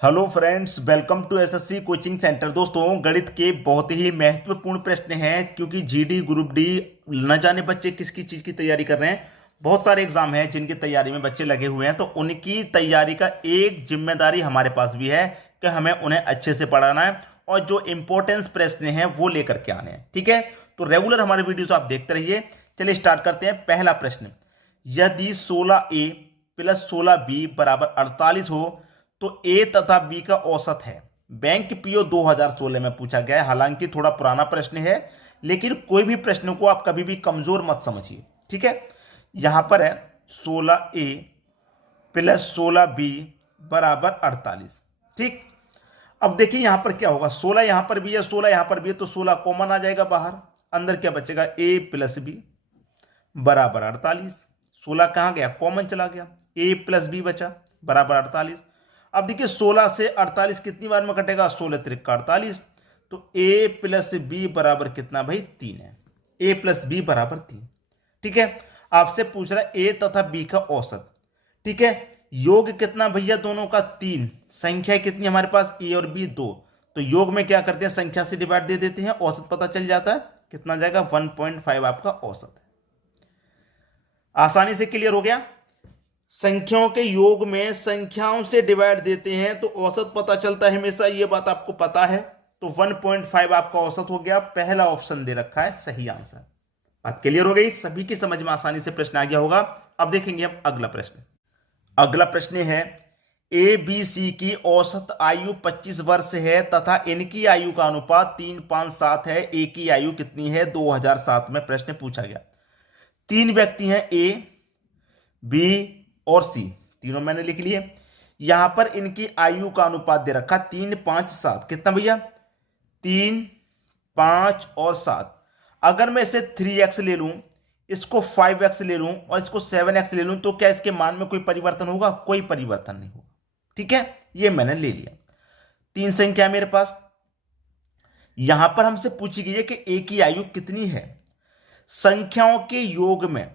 Hello friends, welcome to SSC coaching centre. दोस्तों, गणित के बहुत ही महत्वपूर्ण प्रश्न हैं क्योंकि जीडी ग्रुप डी न जाने बच्चे किसकी चीज़ की तैयारी कर रहे हैं। बहुत सारे एग्जाम हैं जिनकी तैयारी में बच्चे लगे हुए हैं, तो उनकी तैयारी का एक जिम्मेदारी हमारे पास भी है कि हमें उन्हें अच्छे से पढ़ाना है और जो इंपॉर्टेंस प्रश्न हैं वो लेकर के आने हैं। ठीक है, तो रेगुलर हमारे वीडियोस आप देखते रहिए। चलिए स्टार्ट करते हैं। पहला प्रश्न, यदि 16a प्लस 16b बराबर 48 हो तो ए तथा बी का औसत है। बैंक पीओ 2016 में पूछा गया है। हालांकि थोड़ा पुराना प्रश्न है, लेकिन कोई भी प्रश्न को आप कभी भी कमजोर मत समझिए। ठीक है, यहां पर है 16a प्लस 16b बराबर 48। ठीक, अब देखिए यहां पर क्या होगा। 16 यहां पर भी है, 16 यहां पर भी है, तो 16 कॉमन आ जाएगा बाहर। अंदर क्या बचेगा, ए प्लस बी बराबर 48। 16 कहां गया, कॉमन चला गया, ए प्लस बी बचा बराबर 48। अब देखिए 16 से 48 कितनी बार में कटेगा, 16 त्रिक 48। तो ए प्लस बी बराबर कितना भाई, 3 है। ए प्लस बी बराबर 3। ठीक है, आपसे पूछ रहा है ए तथा बी का औसत। ठीक है, योग कितना भैया दोनों का, 3। संख्या कितनी हमारे पास, ए और बी 2। तो योग में क्या करते हैं, संख्या से डिवाइड दे देते हैं, औसत पता चल जाता है। कितना जाएगा, 1.5 आपका औसत है। आसानी से क्लियर हो गया। संख्याओं के योग में संख्याओं से डिवाइड देते हैं तो औसत पता चलता है हमेशा, ये बात आपको पता है। तो 1.5 आपका औसत हो गया। पहला ऑप्शन दे रखा है सही आंसर। बात क्लियर हो गई, सभी की समझ में आसानी से प्रश्न आ गया होगा। अब देखेंगे हम अगला प्रश्न। अगला प्रश्न है, ए बी सी की औसत आयु 25 वर्ष है तथा इनकी आयु का अनुपात 3:5:7 है। ए की आयु कितनी है, 2007 में प्रश्न पूछा गया। तीन व्यक्ति हैं, ए बी और सी, तीनों मैंने लिख लिए। यहां पर इनकी आयु का अनुपात दे रखा 3:5:7। कितना भैया, 3, 5 और 7। अगर मैं इसे 3x ले लूं, इसको 5x ले लूं और इसको 7x ले लूं, तो क्या इसके मान में कोई परिवर्तन होगा, कोई परिवर्तन नहीं होगा। ठीक है, ये मैंने ले लिया। तीन संख्या मेरे पास। यहां पर हमसे पूछी गई है कि ए की आयु कितनी है। संख्याओं के योग में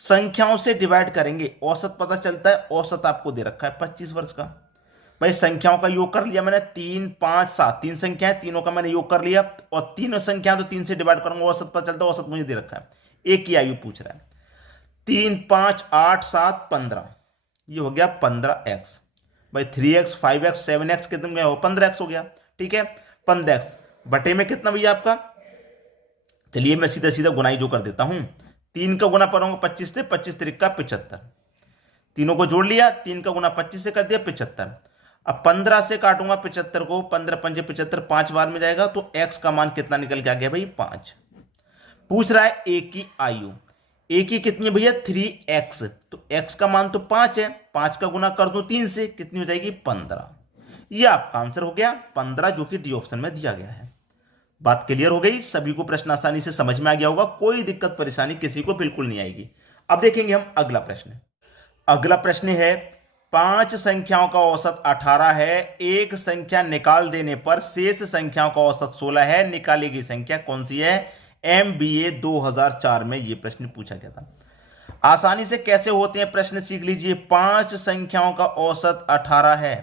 संख्याओं से डिवाइड करेंगे, औसत पता चलता है। औसत आपको दे रखा है 25 वर्ष का। भाई संख्याओं का योग कर लिया मैंने, 3, 5, 7, तीन संख्या है, तीनों का मैंने योग कर लिया और तीनों संख्या तो 3 से डिवाइड करूंगा, औसत पता चलता है। औसत मुझे दे रखा है। एक की आयु पूछ रहा है, 3, 5, 8, 7, 15, ये हो गया 15x। भाई 3x, 5x, 7x कितना हो, 15x हो गया। ठीक है, 15x बटे में कितना भैया आपका, चलिए मैं सीधा सीधा गुनाई जो कर देता हूं। 3 का गुना करूंगा 25 से, 25 त्रिक का 75। तीनों को जोड़ लिया, 3 का गुना 25 से कर दिया 75। अब 15 से काटूंगा 75 को, 15 पंजे 75, 5 बार में जाएगा, तो x का मान कितना निकल के आ गया भाई, 5। पूछ रहा है a की आयु। a की कितनी है भैया, 3x। तो x का मान तो 5 है, 5 का गुना कर दूं 3 से, कितनी हो जाएगी, 15। ये आपका आंसर हो गया 15, जो कि डी ऑप्शन में दिया गया है। बात क्लियर हो गई, सभी को प्रश्न आसानी से समझ में आ गया होगा, कोई दिक्कत परेशानी किसी को बिल्कुल नहीं आएगी। अब देखेंगे हम अगला प्रश्न। अगला प्रश्न है, 5 संख्याओं का औसत 18 है। एक संख्या निकाल देने पर शेष संख्याओं का औसत 16 है। निकाली गई संख्या कौन सी है। MBA 2004 में यह प्रश्न पूछा गया था। आसानी से कैसे होते हैं प्रश्न सीख लीजिए। 5 संख्याओं का औसत 18 है।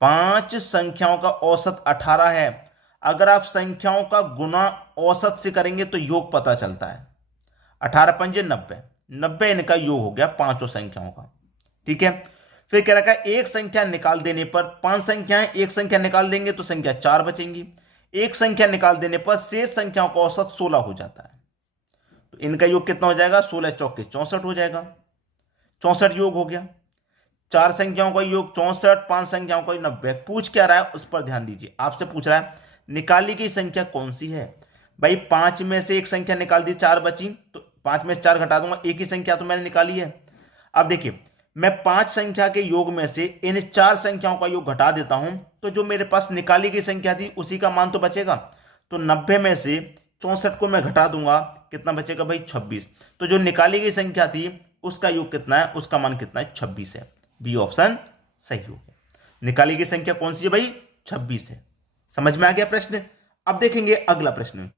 5 संख्याओं का औसत 18 है। अगर आप संख्याओं का गुना औसत से करेंगे तो योग पता चलता है। 18 पंजे 90, 90 इनका योग हो गया पांचों संख्याओं का। ठीक है, फिर कह रखा है एक संख्या निकाल देने पर, 5 संख्याएं, एक संख्या निकाल देंगे तो संख्या 4 बचेंगी। एक संख्या निकाल देने पर शेष संख्याओं का औसत 16 हो जाता है। तो इनका योग कितना हो जाएगा, 16 चौके 64 हो जाएगा। 64 योग हो गया। 4 संख्याओं का योग 64, 5 संख्याओं का 90। पूछ क्या रहा है उस पर ध्यान दीजिए। आपसे पूछ रहा है निकाली गई संख्या कौन सी है। भाई 5 में से एक संख्या निकाल दी, 4 बची, तो 5 में से 4 घटा दूंगा, एक ही संख्या तो मैंने निकाली है। अब देखिए मैं 5 संख्या के योग में से इन 4 संख्याओं का योग घटा देता हूं, तो जो मेरे पास निकाली गई संख्या थी उसी का मान तो बचेगा। तो 90 में से 64 को मैं घटा दूंगा, कितना बचेगा भाई, 26। तो जो निकाली गई संख्या थी उसका योग कितना है, उसका मान कितना है, 26 है। बी ऑप्शन सही हो गया। निकाली गई संख्या कौन सी है भाई, 26 है। समझ में आ गया प्रश्न। अब देखेंगे अगला प्रश्न।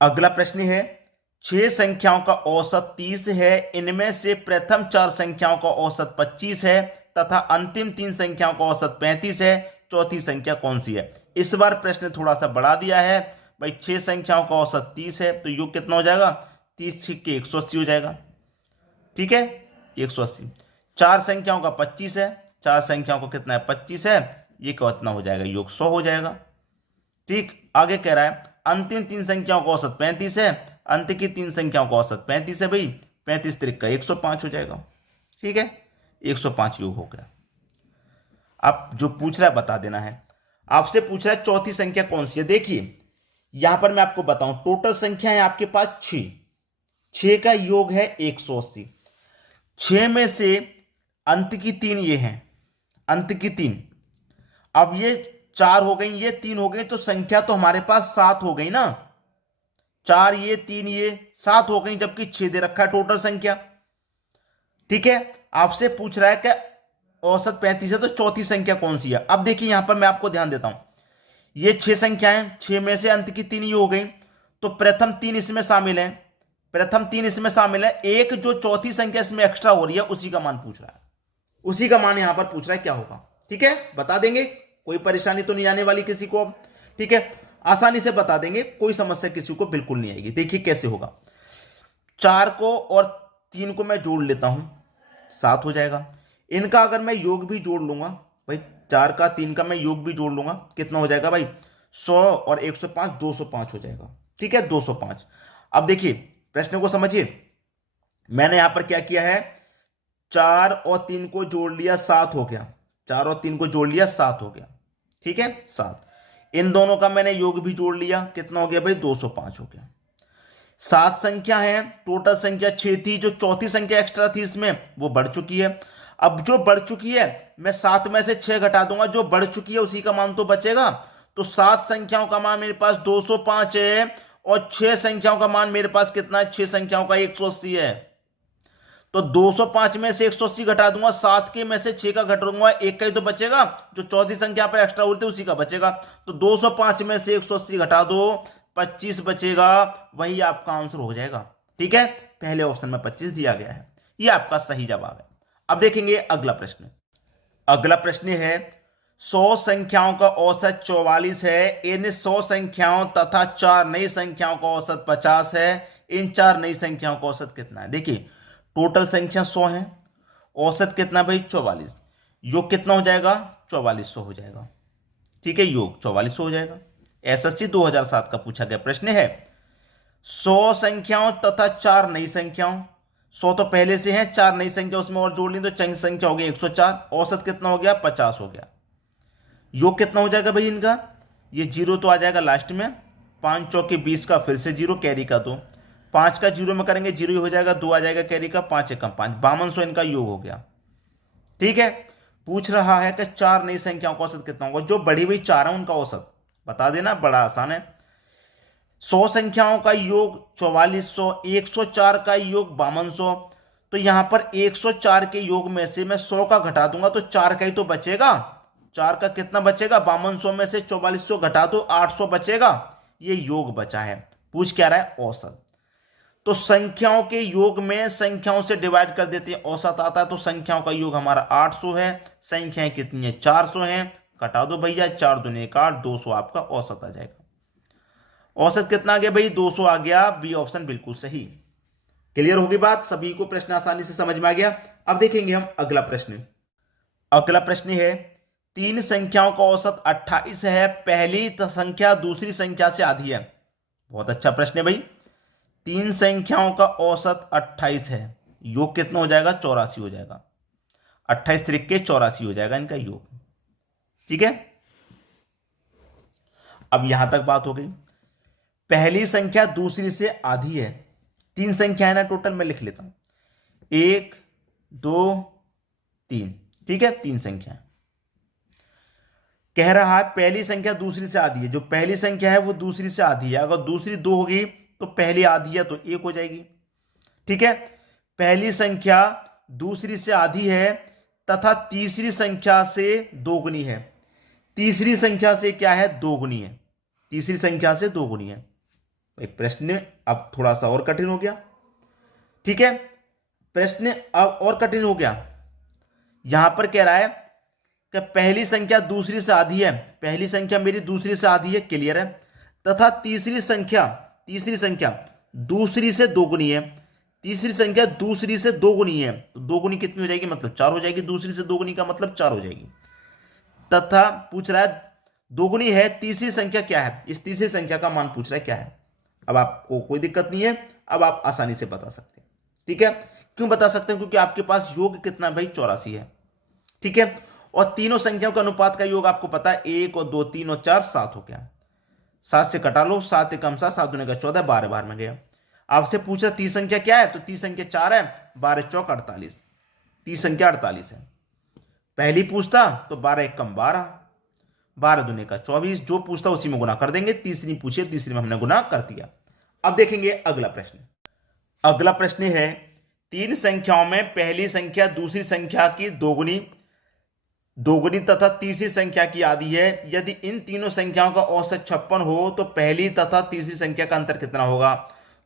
अगला प्रश्न है, 6 संख्याओं का औसत 30 है। इनमें से प्रथम 4 संख्याओं का औसत 25 है। तथा अंतिम तीन संख्याओं का औसत 35 है, चौथी संख्या कौन सी है। इस बार प्रश्न थोड़ा सा बढ़ा दिया है भाई, 6 संख्याओं का औसत 30 है तो योग कितना हो जाएगा, 30 छिक्के 180 हो जाएगा। ठीक है, 180। 4 संख्याओं का 25 है, 4 संख्याओं का कितना है, 25 है, ये कितना हो जाएगा, योग 100 हो जाएगा। ठीक, आगे कह रहा है अंतिम तीन संख्याओं का औसत 35 है, अंत की तीन संख्याओं का औसत 35 है भाई, 35 त्रिक 105 हो जाएगा। ठीक है, 105 योग हो गया। आप जो पूछ रहा है बता देना है। आपसे पूछ रहा है चौथी संख्या कौन सी है। देखिए यहां पर मैं आपको बताऊं, टोटल संख्या है आपके पास 6, 6 का योग है 180। 6 में से अंत की तीन ये हैं, अंत की तीन, अब ये 4 हो गई, ये 3 हो गई, तो संख्या तो हमारे पास 7 हो गई ना। 4 ये 3 ये 7 हो गई, जबकि 6 दे रखा है टोटल संख्या। ठीक है, आपसे पूछ रहा है कि औसत 35 है तो चौथी संख्या कौन सी है। अब देखिए यहां पर मैं आपको ध्यान देता हूं, ये 6 संख्याएं, 6 में से अंत की 3 ये हो गई, तो प्रथम 3 इसमें शामिल है, प्रथम 3 इसमें शामिल है, एक जो चौथी संख्या इसमें एक्स्ट्रा हो रही है उसी का मान पूछ रहा है, उसी का मान यहां पर पूछ रहा है क्या होगा। ठीक है, बता देंगे, कोई परेशानी तो नहीं आने वाली किसी को। ठीक है, आसानी से बता देंगे, कोई समस्या किसी को बिल्कुल नहीं आएगी। देखिए कैसे होगा, 4 को और 3 को मैं जोड़ लेता हूं, 7 हो जाएगा। इनका अगर मैं योग भी जोड़ लूंगा भाई, 4 का 3 का मैं योग भी जोड़ लूंगा, कितना हो जाएगा भाई, 100 और 105 205 हो जाएगा। ठीक है, 205। अब देखिए प्रश्न को समझिए, मैंने यहां पर क्या किया है, 4 और 3 को जोड़ लिया, 7 हो गया, 4 और 3 को जोड़ लिया, 7 हो गया। ठीक है, 7। इन दोनों का मैंने योग भी जोड़ लिया, कितना हो गया भाई, 205 हो गया। 7 संख्या है, टोटल संख्या 6 थी, जो चौथी संख्या एक्स्ट्रा थी इसमें वो बढ़ चुकी है। अब जो बढ़ चुकी है मैं 7 में से 6 घटा दूंगा, जो बढ़ चुकी है उसी का मान तो बचेगा। तो 7 संख्याओं का मान मेरे पास 205 है और 6 संख्याओं का मान मेरे पास कितना है, 6 संख्याओं का 180 है। तो 205 में से 180 घटा दूंगा, 7 के में से 6 का घटा दूंगा, एक का ही तो बचेगा, जो चौथी संख्या पर एक्स्ट्रा होती है उसी का बचेगा। तो 205 में से 180 घटा दो, 25 बचेगा, वही आपका आंसर हो जाएगा। ठीक है, पहले ऑप्शन में 25 दिया गया है, ये आपका सही जवाब है। अब देखेंगे अगला प्रश्न। अगला प्रश्न है 100 संख्याओं का औसत 44 है, इन 100 संख्याओं तथा 4 नई संख्याओं का औसत 50 है, इन 4 नई संख्याओं का औसत कितना है। देखिए टोटल संख्या 100 है, औसत कितना भाई 44, योग कितना हो जाएगा, 4400 हो जाएगा। ठीक है, योग 4400 हो जाएगा। एसएससी 2007 का पूछा गया प्रश्न है, 100 संख्याओं तथा 4 नई संख्याओं, 100 तो पहले से है, 4 नई संख्या उसमें और जोड़ ली तो संख्या हो गई 104, औसत कितना हो गया, 50 हो गया। योग कितना हो जाएगा भाई इनका, ये जीरो तो आ जाएगा लास्ट में, 5 चौके 20 का फिर से जीरो, कैरी का 2, 5 का जीरो में करेंगे जीरो ही हो जाएगा, 2 आ जाएगा कैरी का, 5 एकम 5, 5200 इनका योग हो गया। ठीक है, पूछ रहा है कि 4 नई संख्याओं का औसत कितना होगा, जो बढ़ी हुई 4 है उनका औसत बता देना, बड़ा आसान है। 100 संख्याओं का योग 4400, 104 का योग 5200, तो यहां पर 104 के योग में से मैं 100 का घटा दूंगा तो 4 का ही तो बचेगा, 4 का कितना बचेगा, 5200 में से 4400 घटा दो 800 बचेगा, ये योग बचा है। पूछ क्या रहा है, औसत। तो संख्याओं के योग में संख्याओं से डिवाइड कर देते हैं, औसत आता है, तो संख्याओं का योग हमारा 800 है, संख्याएं कितनी है 400 है, घटा दो भैया, 4 दूनी 8, 200 आपका औसत आ जाएगा। औसत कितना आ गया भाई, 200 आ गया, बी ऑप्शन बिल्कुल सही। क्लियर होगी बात, सभी को प्रश्न आसानी से समझ में आ गया। अब देखेंगे हम अगला प्रश्न। अगला प्रश्न है 3 संख्याओं का औसत 28 है, पहली संख्या दूसरी संख्या से आधी है। बहुत अच्छा प्रश्न है भाई, 3 संख्याओं का औसत 28 है, योग कितना हो जाएगा, 84 हो जाएगा, 28 त्रिक 84 हो जाएगा इनका योग। ठीक है, अब यहां तक बात हो गई। पहली संख्या दूसरी से आधी है, 3 संख्या है ना टोटल, मैं लिख लेता हूं 1 2 3। ठीक है, 3 संख्या कह रहा है पहली संख्या दूसरी से आधी है, जो पहली संख्या है वो दूसरी से आधी है, अगर दूसरी 2 होगी तो पहली आधी है तो 1 हो जाएगी। ठीक है, पहली संख्या दूसरी से आधी है तथा तीसरी संख्या से दोगुनी है, तीसरी संख्या से क्या है, दोगुनी है, तीसरी संख्या से दोगुनी है। प्रश्न अब थोड़ा सा और कठिन हो गया। ठीक है, प्रश्न अब और कठिन हो गया, यहां पर कह रहा है कि पहली संख्या दूसरी से आधी है, पहली संख्या मेरी दूसरी से आधी है, क्लियर है, तथा तीसरी संख्या दूसरी से दोगुनी है, तीसरी संख्या दूसरी से दोगुनी है, तो दोगुनी कितनी हो जाएगी, मतलब 4 हो जाएगी, दूसरी से दोगुनी का मतलब 4 हो जाएगी। तथा पूछ रहा है दोगुनी है, तीसरी संख्या क्या है, इस तीसरी संख्या का मान पूछ रहा है क्या है। अब आपको कोई दिक्कत नहीं है, अब आप आसानी से बता सकते हैं, ठीक है। क्यों बता सकते हैं, क्योंकि आपके पास योग कितना है भाई, 84 है, ठीक है। और तीनों संख्याओं का अनुपात का योग आपको पता है, 1 और 2 3 और 4 7 हो गया, 7 से कटा लो, 7 एकम 7, 7 दूनी का 14, 12 बार में गया। आपसे पूछा तीस संख्या क्या है, तो तीस संख्या 4 है, 12 चौक 48, तीस संख्या 48 है। पहली पूछता तो 12 एकम 12, 12 दूनी का 24, जो पूछता उसी में गुना कर देंगे। तीसरी पूछे, तीसरी में हमने गुना कर दिया। अब देखेंगे अगला प्रश्न। अगला प्रश्न है, तीन संख्याओं में पहली संख्या दूसरी संख्या की दोगुनी तथा तीसरी संख्या की आधी है। यदि इन तीनों संख्याओं का औसत 56 हो तो पहली तथा तीसरी संख्या का अंतर कितना होगा।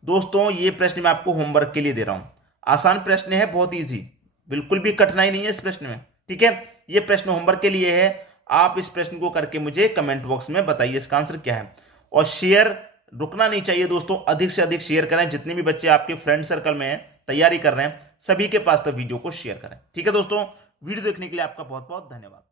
दोस्तों ये प्रश्न मैं आपको होमवर्क के लिए दे रहा हूं, आसान प्रश्न है, बहुत इजी, बिल्कुल भी कठिनाई नहीं है इस प्रश्न में, ठीक है। ये प्रश्न होमवर्क के लिए है, आप इस प्रश्न को करके मुझे कमेंट बॉक्स में बताइए इसका आंसर क्या है। और शेयर रुकना नहीं चाहिए दोस्तों, अधिक से अधिक शेयर करें, जितने भी बच्चे आपके फ्रेंड सर्कल में हैं, तैयारी कर रहे हैं, सभी के पास तो वीडियो को शेयर करें, ठीक है दोस्तों। वीडियो देखने के लिए आपका बहुत बहुत धन्यवाद।